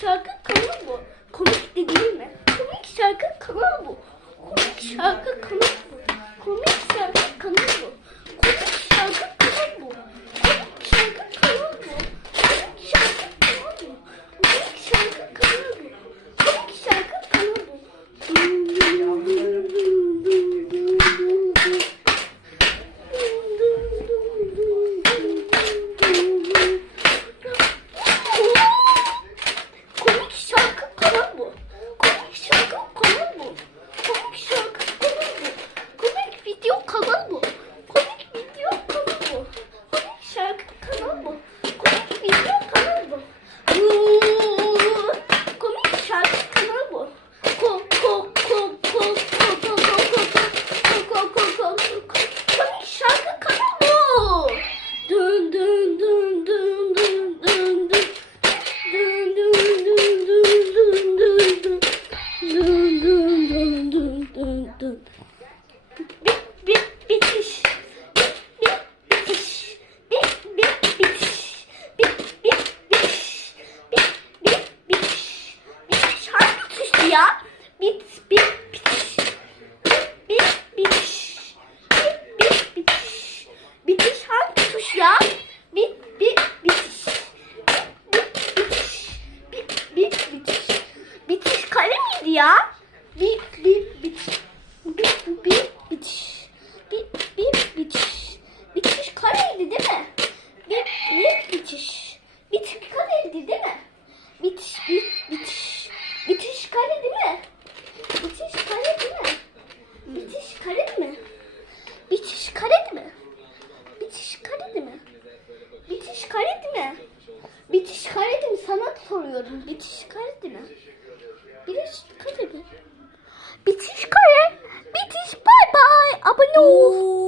şarkı kanalı bu. Komik de değil mi? Komik şarkı kanalı bu. Komik şarkı kanalı bu. Komik şarkı kanalı ya? Bit, bit, bitiş. Bit, bitiş. Bit, bit, bitiş. Bitiş hangi tuş ya? Bit, bit, bitiş. Bit, bitiş. Bit, bit, bitiş. Bitiş kare miydi ya? Bit, bit, bitiş. Bit, bit, bitiş kare değil mi? Bitiş kare değil mi? Bitiş kare değil mi? Bitiş kare değil mi? Bitiş kare değil mi? Bitiş kare değil mi? Bitiş kare değil mi? Sana soruyorum. Bitiş kare değil mi? Bitiş kare değil mi? Bitiş kare. Bitiş bay bay. Abone ol.